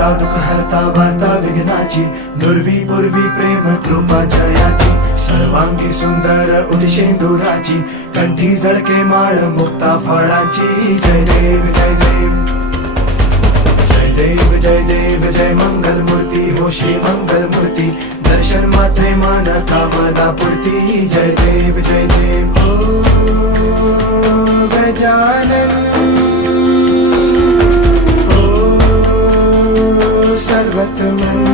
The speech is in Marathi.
दाता दुःख हरता वार्ता विघ्नाची, दुर्वी पूर्वी प्रेम कृपा जयाची, सर्वांगी सुंदर उदिशेंदुराची, कंठी झळके माळ मुक्ता फळाची. जय देव जय देव जय देव जय देव जय मंगल मूर्ती हो श्री मंगल मूर्ती, दर्शन मात्रे मान कामना पूर्ती. जय देव जय देव ओ गजानन ओ सर्वतमन.